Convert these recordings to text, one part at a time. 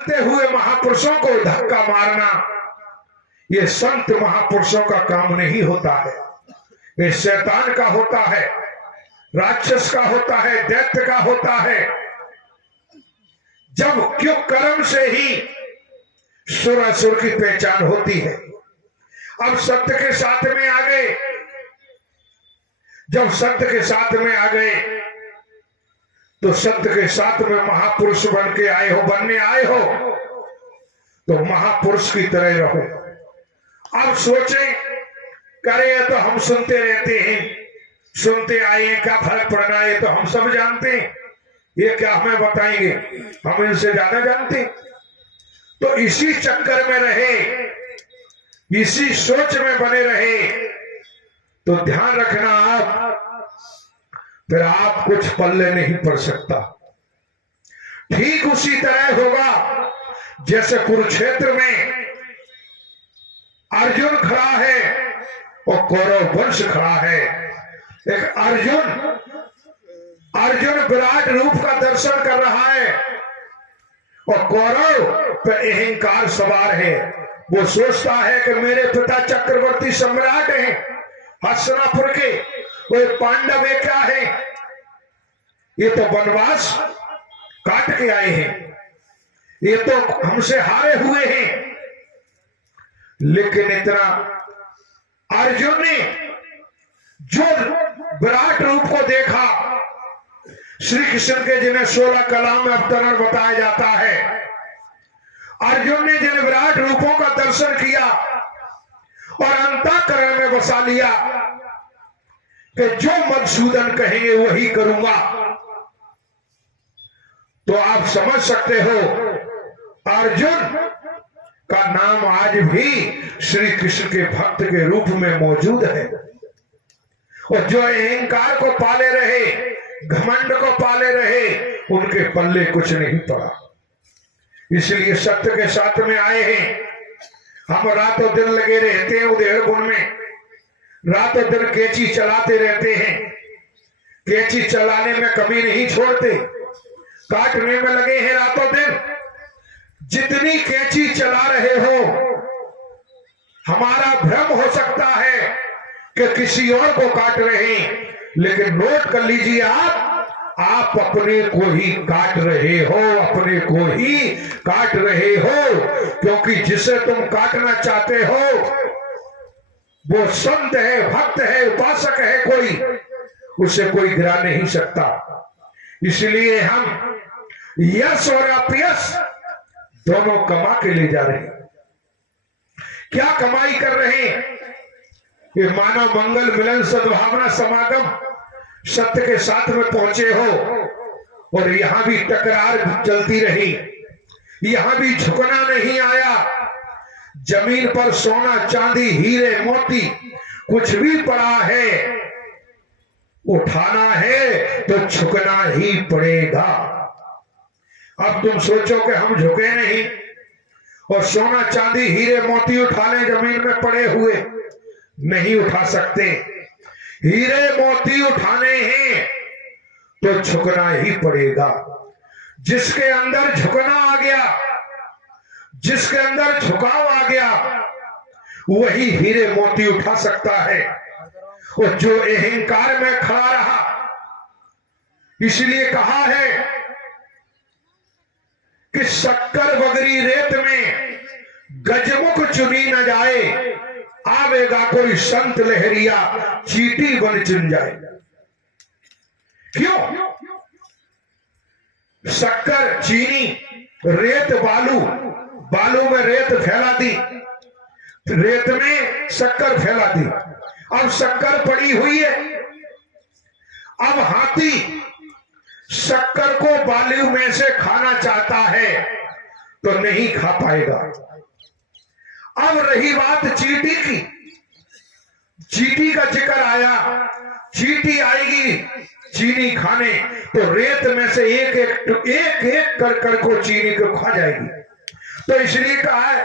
हुए महापुरुषों को धक्का मारना ये संत महापुरुषों का काम नहीं होता है। ये शैतान का होता है, राक्षस का होता है, दैत्य का होता है। जब क्यों कर्म से ही सुर असुर की पहचान होती है। अब सत्य के साथ में आ गए, जब सत्य के साथ में आ गए तो सत्य के साथ में महापुरुष बन के आए हो, बनने आए हो तो महापुरुष की तरह रहो। अब सोचें, करे तो हम सुनते रहते हैं, सुनते आए हैं, क्या फर्क पड़ना है तो हम सब जानते हैं, ये क्या हमें बताएंगे, हम इनसे ज्यादा जानते हैं। तो इसी चक्कर में रहे, इसी सोच में बने रहे तो ध्यान रखना आप, फिर आप कुछ पल्ले नहीं पड़ सकता। ठीक उसी तरह होगा जैसे कुरुक्षेत्र में अर्जुन खड़ा है और कौरव वंश खड़ा है। एक अर्जुन विराट रूप का दर्शन कर रहा है और कौरव पे अहंकार सवार है। वो सोचता है कि मेरे पिता चक्रवर्ती सम्राट हैं हस्तिनापुर के, वो पांडव है, क्या है, ये तो वनवास काट के आए हैं, ये तो हमसे हारे हुए हैं। लेकिन इतना अर्जुन ने जो विराट रूप को देखा, श्री कृष्ण के जिन्हें 16 कला में अवतरण बताया जाता है, अर्जुन ने जिन विराट रूपों का दर्शन किया और अंतःकरण में बसा लिया कि जो मधुसूदन कहेंगे वही करूंगा। तो आप समझ सकते हो अर्जुन का नाम आज भी श्री कृष्ण के भक्त के रूप में मौजूद है। और जो अहंकार को पाले रहे, घमंड को पाले रहे, उनके पल्ले कुछ नहीं पड़ा। इसलिए सत्य के साथ में आए हैं। हम रातों दिन लगे रहते हैं उधेड़ गुण में, रातों दिन कैंची चलाते रहते हैं, कैंची चलाने में कमी नहीं छोड़ते, काटने में लगे हैं रातों दिन। जितनी कैंची चला रहे हो, हमारा भ्रम हो सकता है कि किसी और को काट रहे हैं, लेकिन नोट कर लीजिए आप अपने को ही काट रहे हो, अपने को ही काट रहे हो। क्योंकि जिसे तुम काटना चाहते हो वो संत है, भक्त है, उपासक है, कोई उसे कोई गिरा नहीं सकता। इसलिए हम यश और अपयश दोनों कमा के ले जा रहे हैं। क्या कमाई कर रहे हैं? ये मानव मंगल मिलन सद्भावना समागम सत्य के साथ में पहुंचे हो और यहां भी टकरार चलती रही, यहां भी झुकना नहीं आया। जमीन पर सोना चांदी हीरे मोती कुछ भी पड़ा है, उठाना है तो झुकना ही पड़ेगा। अब तुम सोचो कि हम झुके नहीं और सोना चांदी हीरे मोती उठा लें, जमीन में पड़े हुए नहीं उठा सकते। हीरे मोती उठाने हैं तो झुकना ही पड़ेगा। जिसके अंदर झुकना आ गया, जिसके अंदर झुकाव आ गया, वही हीरे मोती उठा सकता है। और जो अहंकार में खड़ा रहा, इसलिए कहा है कि शक्कर बगरी रेत में गजमुख चुनी न जाए, आवेगा कोई संत लहरिया चीटी बन चुन जाए। क्यों? शक्कर, चीनी, रेत, बालू में रेत फैला दी, रेत में शक्कर फैला दी। अब शक्कर पड़ी हुई है, अब हाथी शक्कर को बालू में से खाना चाहता है तो नहीं खा पाएगा। अब रही बात चींटी की, चींटी का जिक्र आया, चींटी आएगी चीनी खाने तो रेत में से एक एक कर को चीनी को खा जाएगी। तो इसलिए कहा है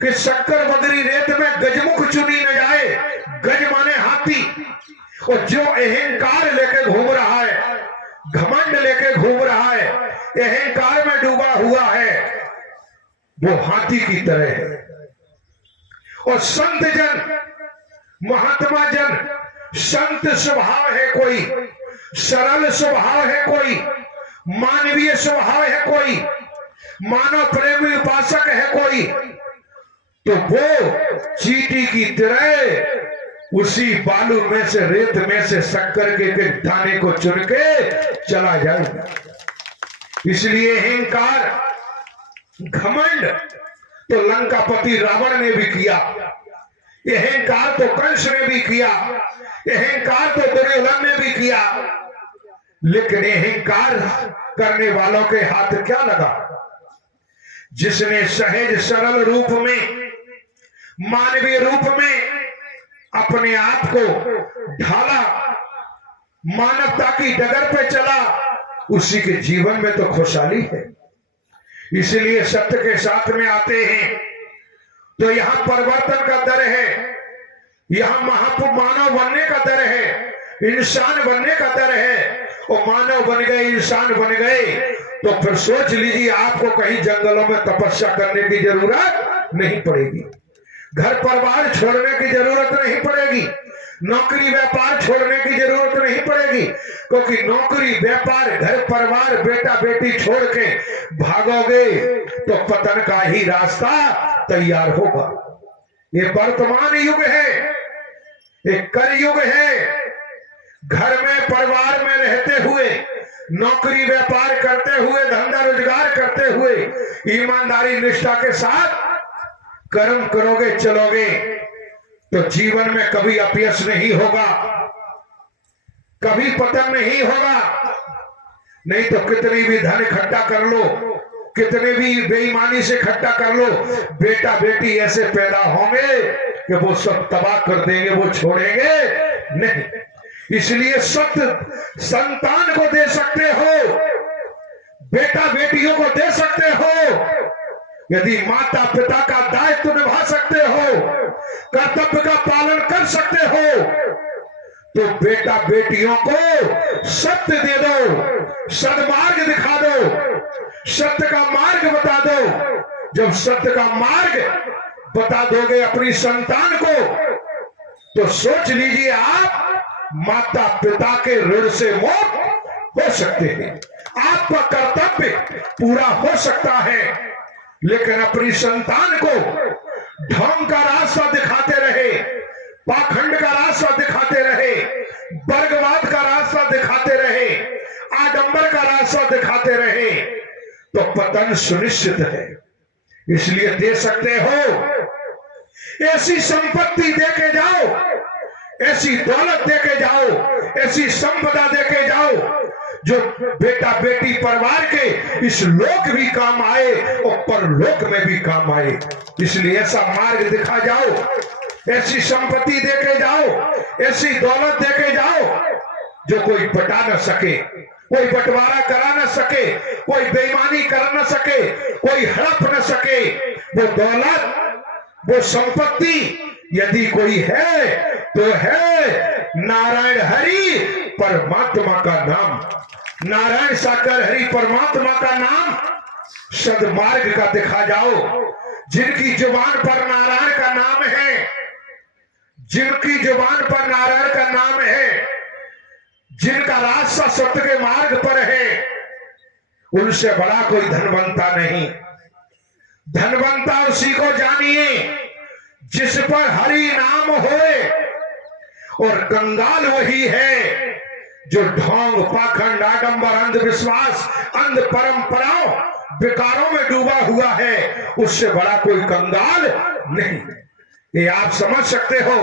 कि शक्कर बगरी रेत में गजमुख चुनी न जाए। गज माने हाथी, और जो अहंकार लेके घूम रहा है, घमंड लेके घूम रहा है, अहंकार में डूबा हुआ है, वो हाथी की तरह है। और संत जन, महात्मा जन, संत स्वभाव है कोई, सरल स्वभाव है कोई, मानवीय स्वभाव है कोई, मानव प्रेमी उपासक है कोई, तो वो चींटी की तरह उसी बालू में से, रेत में से शक्कर के दाने को चुन के चला जाएगा। इसलिए अहंकार, घमंड तो लंकापति रावण ने भी किया, अहंकार तो कंस ने भी किया, अहंकार तो दुर्योधन ने भी किया, लेकिन अहंकार करने वालों के हाथ क्या लगा? जिसने सहज सरल रूप में, मानवीय रूप में अपने आप को ढाला, मानवता की डगर पे चला, उसी के जीवन में तो खुशहाली है। इसलिए सत्य के साथ में आते हैं तो यहां परिवर्तन का दर है, यहां मानव बनने का दर है, इंसान बनने का दर है। और मानव बन गए, इंसान बन गए, तो फिर सोच लीजिए आपको कहीं जंगलों में तपस्या करने की जरूरत नहीं पड़ेगी, घर परिवार छोड़ने की जरूरत नहीं पड़ेगी, नौकरी व्यापार छोड़ने की जरूरत नहीं पड़ेगी, क्योंकि नौकरी व्यापार घर परिवार बेटा बेटी छोड़ के भागोगे तो पतन का ही रास्ता तैयार होगा। ये वर्तमान युग है, एक कलयुग है। घर में परिवार में रहते हुए, नौकरी व्यापार करते हुए, धंधा रोजगार करते हुए, ईमानदारी निष्ठा के साथ कर्म करोगे, चलोगे, तो जीवन में कभी अपयश नहीं होगा, कभी पतन नहीं होगा। नहीं तो कितनी भी धन इकट्ठा कर लो, कितने भी बेईमानी से इकट्ठा कर लो, बेटा बेटी ऐसे पैदा होंगे कि वो सब तबाह कर देंगे, वो छोड़ेंगे नहीं। इसलिए सत्य संतान को दे सकते हो, बेटा बेटियों को दे सकते हो, यदि माता पिता का दायित्व निभा सकते हो, कर्तव्य का पालन कर सकते हो, तो बेटा बेटियों को सत्य दे दो, सद्मार्ग दिखा दो, सत्य का मार्ग बता दो। जब सत्य का मार्ग बता दोगे अपनी संतान को, तो सोच लीजिए आप माता पिता के ऋण से मुक्त हो सकते हैं, आपका कर्तव्य पूरा हो सकता है। लेकिन अपनी संतान को ढोंग का रास्ता दिखाते रहे, पाखंड का रास्ता दिखाते रहे, वर्गवाद का रास्ता दिखाते रहे, आडंबर का रास्ता दिखाते रहे, तो पतन सुनिश्चित है। इसलिए दे सकते हो, ऐसी संपत्ति देके जाओ, ऐसी दौलत देके जाओ, ऐसी संपदा देके जाओ जो बेटा बेटी परिवार के इस लोक भी काम आए और परलोक में भी काम आए। इसलिए ऐसा मार्ग दिखा जाओ, ऐसी संपत्ति देके जाओ, ऐसी दौलत देके जाओ जो कोई बटा न सके, कोई बंटवारा करा न सके, कोई बेईमानी कर न सके, कोई हड़प न सके। वो दौलत, वो संपत्ति यदि कोई है तो है नारायण हरि परमात्मा का नाम, नारायण साकर हरि परमात्मा का नाम। सदमार्ग का दिखा जाओ, जिनकी जुबान पर नारायण का नाम है, जिनकी जुबान पर नारायण का नाम है, जिनका रास्ता सत्य के मार्ग पर है, उनसे बड़ा कोई धनवंता नहीं। धनवंता उसी को जानिए जिस पर हरि नाम होए, और कंगाल वही है जो ढोंग, पाखंड, आडंबर, अंधविश्वास, अंध परंपराओं, विकारों में डूबा हुआ है। उससे बड़ा कोई कंगाल नहीं। ये आप समझ सकते हो।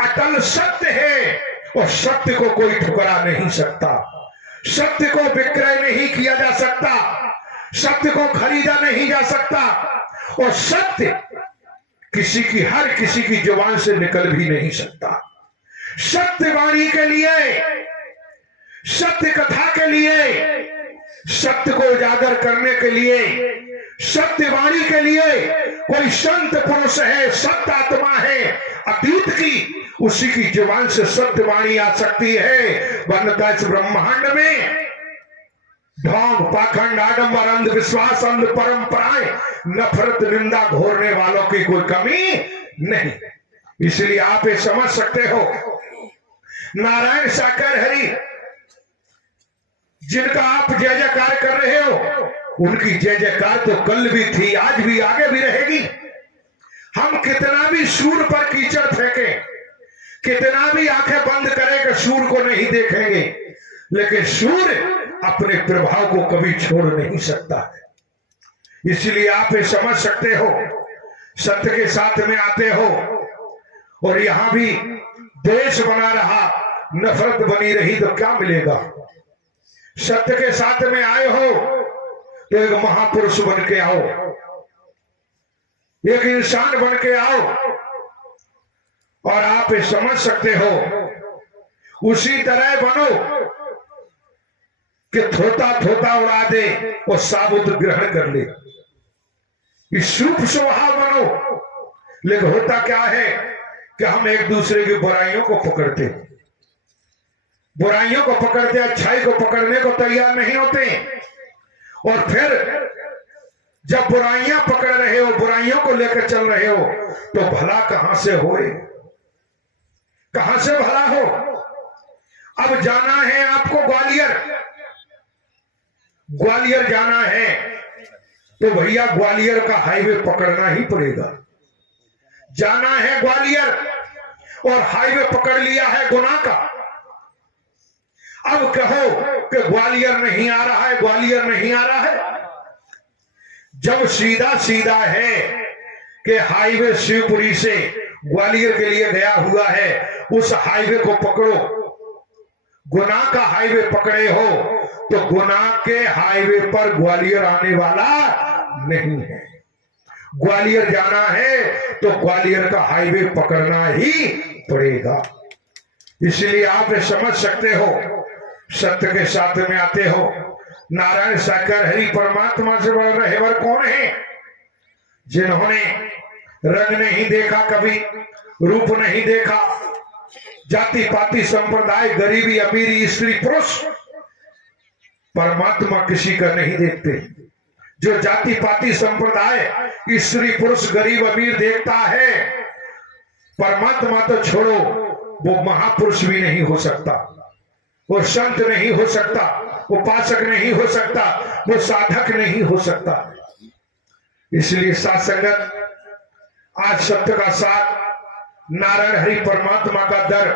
अटल सत्य है और सत्य को कोई ठुकरा नहीं सकता, सत्य को विक्रय नहीं किया जा सकता, सत्य को खरीदा नहीं जा सकता, और सत्य किसी की, हर किसी की जुबान से निकल भी नहीं सकता। सत्यवाणी के लिए, सत्य कथा के लिए, सत्य को उजागर करने के लिए, सत्यवाणी के लिए कोई संत पुरुष है, सत्य आत्मा है अतीत की, उसी की जुबान से सत्यवाणी आ सकती है। वरना इस ब्रह्मांड में ढोंग, पाखंड, आडंबर, अंधविश्वास, अंध परंपराएं, नफरत, निंदा घोरने वालों की कोई कमी नहीं। इसलिए आप ये समझ सकते हो, नारायण साकर हरि जिनका आप जय जयकार कर रहे हो, उनकी जय जयकार तो कल भी थी, आज भी, आगे भी रहेगी। हम कितना भी सूर पर कीचड़ फेंके, कितना भी आंखें बंद करें कि सूर को नहीं देखेंगे, लेकिन सूर अपने प्रभाव को कभी छोड़ नहीं सकता है। इसलिए आप ये समझ सकते हो, सत्य के साथ में आते हो और यहां भी देश बना रहा, नफरत बनी रही तो क्या मिलेगा? सत्य के साथ में आए हो तो एक महापुरुष बन के आओ, एक इंसान बन के आओ, और आप ये समझ सकते हो उसी तरह बनो कि थोता थोता उड़ा दे और साबुत ग्रहण कर ले। इस शुभ स्वभाव बनो। लेकिन होता क्या है कि हम एक दूसरे की बुराइयों को पकड़ते, बुराइयों को पकड़ते, अच्छाई को पकड़ने को तैयार नहीं होते। और फिर जब बुराइयां पकड़ रहे हो, बुराइयों को लेकर चल रहे हो, तो भला कहां से होए, कहां से भला हो? अब जाना है आपको ग्वालियर, ग्वालियर जाना है तो भैया ग्वालियर का हाईवे पकड़ना ही पड़ेगा। जाना है ग्वालियर और हाईवे पकड़ लिया है गुना का। अब कहो कि ग्वालियर नहीं आ रहा है, ग्वालियर नहीं आ रहा है, जब सीधा सीधा है कि हाईवे शिवपुरी से ग्वालियर के लिए गया हुआ है, उस हाईवे को पकड़ो। गुना का हाईवे पकड़े हो तो गुना के हाईवे पर ग्वालियर आने वाला नहीं है। ग्वालियर जाना है तो ग्वालियर का हाईवे पकड़ना ही पड़ेगा। इसलिए आप समझ सकते हो, सत्य के साथ में आते हो। नारायण साकर हरि परमात्मा से बड़ा रहेवर कौन है? जिन्होंने रंग नहीं देखा, कभी रूप नहीं देखा, जाति पाति संप्रदाय, गरीबी अमीरी, स्त्री पुरुष, परमात्मा किसी का नहीं देखते। जो जाति पाति संप्रदाय, स्त्री पुरुष, गरीब अमीर देखता है, परमात्मा तो छोड़ो, वो महापुरुष भी नहीं हो सकता, वो संत नहीं हो सकता, वो उपासक नहीं हो सकता, वो साधक नहीं हो सकता। इसलिए साथ संगत, आज सत्य का साथ, नारायण हरि परमात्मा का दर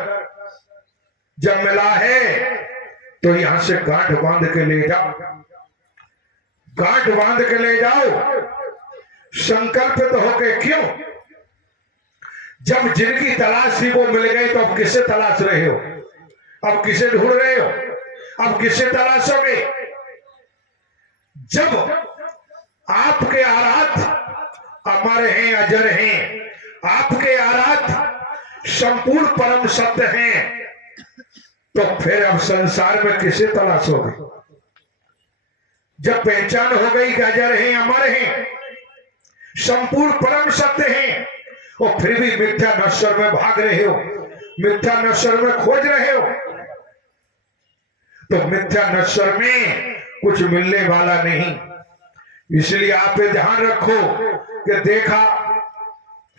जब मिला है तो यहां से गांठ बांध के ले जाओ, गांठ बांध के ले जाओ, संकल्पित होके। क्यों? जब जिनकी तलाश थी वो मिल गई, तो अब किसे तलाश रहे हो? अब किसे ढूंढ रहे हो? अब किसे तलाशोगे? जब आपके आराध्य अमर हैं, अजर हैं, आपके आराध्य संपूर्ण परम सत्य हैं, तो फिर अब संसार में किसे तलाशोगे? जब पहचान हो गई कि अजर हैं, अमर हैं, संपूर्ण परम सत्य हैं, और फिर भी मिथ्या नश्वर में भाग रहे हो, मिथ्या नश्वर में खोज रहे हो, तो मिथ्या नश्वर में कुछ मिलने वाला नहीं। इसलिए आप ये ध्यान रखो कि देखा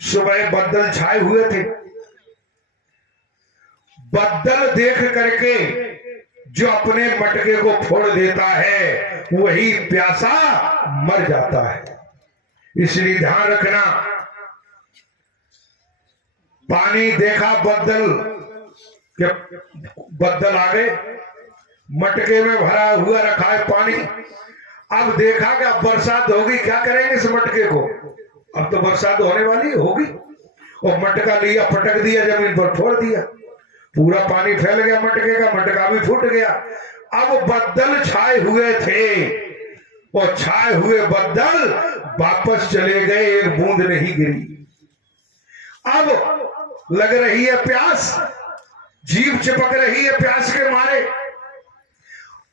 सुबह बदल छाए हुए थे, बदल देख करके जो अपने मटके को फोड़ देता है वही प्यासा मर जाता है। इसलिए ध्यान रखना, पानी देखा बदल के, बदल आ गए, मटके में भरा हुआ रखा है पानी। अब देखा कि अब बरसात होगी, क्या करेंगे इस मटके को? अब तो बरसात होने वाली होगी, और मटका लिया, पटक दिया, जमीन पर फोड़ दिया, पूरा पानी फैल गया मटके का, मटका भी फूट गया। अब बदल छाए हुए थे, और छाए हुए बदल वापस चले गए, एक बूंद नहीं गिरी। अब लग रही है प्यास, जीभ चिपक रही है प्यास के मारे।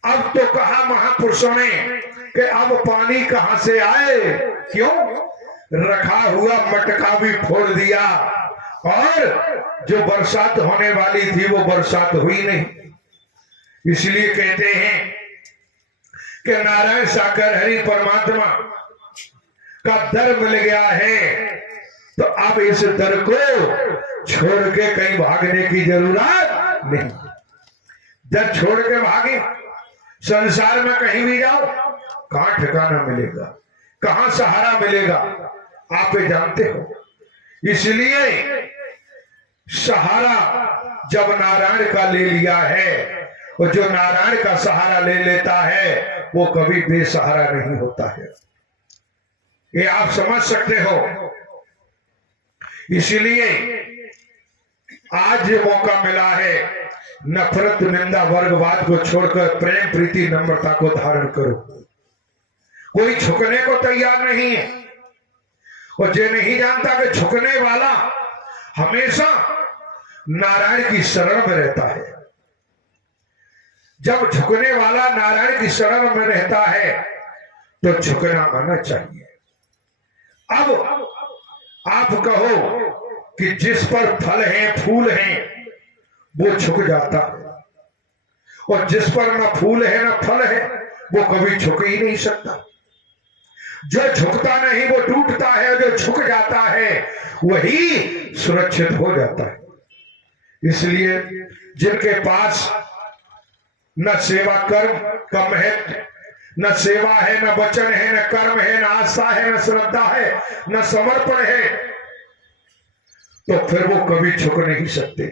अब तो कहा महापुरुषों ने कि अब पानी कहां से आए? क्यों? रखा हुआ मटका भी फोड़ दिया, और जो बरसात होने वाली थी वो बरसात हुई नहीं। इसलिए कहते हैं कि नारायण साकर हरि परमात्मा का दर मिल गया है, तो अब इस दर को छोड़ के कहीं भागने की जरूरत नहीं। दर छोड़ के भागे, संसार में कहीं भी जाओ, कहां ठिकाना मिलेगा, कहां सहारा मिलेगा, आप ये जानते हो। इसलिए सहारा जब नारायण का ले लिया है, और जो नारायण का सहारा ले लेता है वो कभी बेसहारा नहीं होता है, ये आप समझ सकते हो। इसलिए आज ये मौका मिला है, नफरत निंदा वर्गवाद को छोड़कर प्रेम प्रीति नम्रता को धारण करो। कोई झुकने को तैयार नहीं है, और जो नहीं जानता कि झुकने वाला हमेशा नारायण की शरण में रहता है। जब झुकने वाला नारायण की शरण में रहता है तो झुकना आना चाहिए। अब आप कहो कि जिस पर फल है फूल है वो झुक जाता है, और जिस पर न फूल है न फल है वो कभी झुक ही नहीं सकता। जो झुकता नहीं वो टूटता है, जो झुक जाता है वही सुरक्षित हो जाता है। इसलिए जिनके पास न सेवा कर्म का महत्व, न सेवा है, न वचन है, न कर्म है, न आस्था है, न श्रद्धा है, न समर्पण है, तो फिर वो कभी झुक नहीं सकते।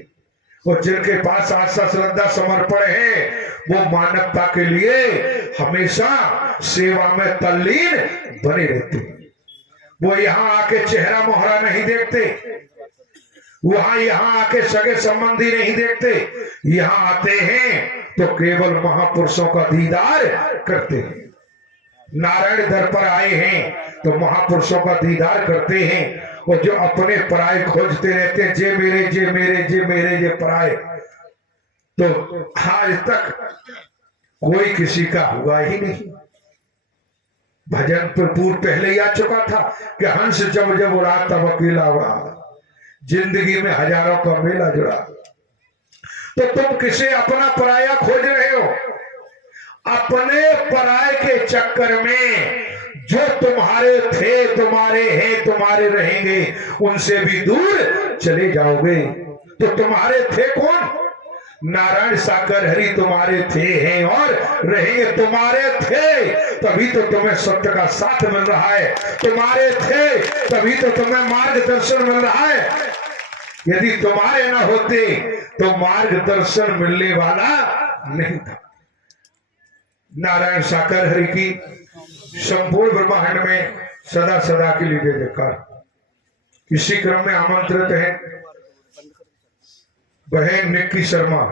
और जिनके पास आस्था श्रद्धा समर्पण है वो मानवता के लिए हमेशा सेवा में तल्लीन बने रहते हैं। वो यहां आके चेहरा मोहरा नहीं देखते, वहां यहां आके सगे संबंधी नहीं देखते, यहां आते हैं तो केवल महापुरुषों का दीदार करते हैं। नारायण दर पर आए हैं तो महापुरुषों का दीदार करते हैं, और जो अपने पराये खोजते रहते हैं, जे मेरे जे मेरे जे मेरे जे पराये, तो आज तक कोई किसी का हुआ ही नहीं। भजन पर पूर्व पहले ही आ चुका था कि हंस जब जब उड़ा तब अकेला उड़ा, जिंदगी में हजारों का मेला जुड़ा। तो तुम किसे अपना पराया खोज रहे हो? अपने पराये के चक्कर में जो तुम्हारे थे, तुम्हारे हैं, तुम्हारे रहेंगे, उनसे भी दूर चले जाओगे। तो तुम्हारे थे कौन? नारायण साकर हरि तुम्हारे थे, हैं और रहेंगे। तुम्हारे थे तभी तो तुम्हें सत्य का साथ मिल रहा है, तुम्हारे थे तभी तो तुम्हें मार्गदर्शन मिल रहा है। यदि तुम्हारे न होते तो मार्गदर्शन मिलने वाला नहीं था। नारायण साकर हरि की संपूर्ण ब्रह्मांड में सदा सदा के लिए जय जयकार। इसी क्रम में आमंत्रित है बहन निक्की शर्मा।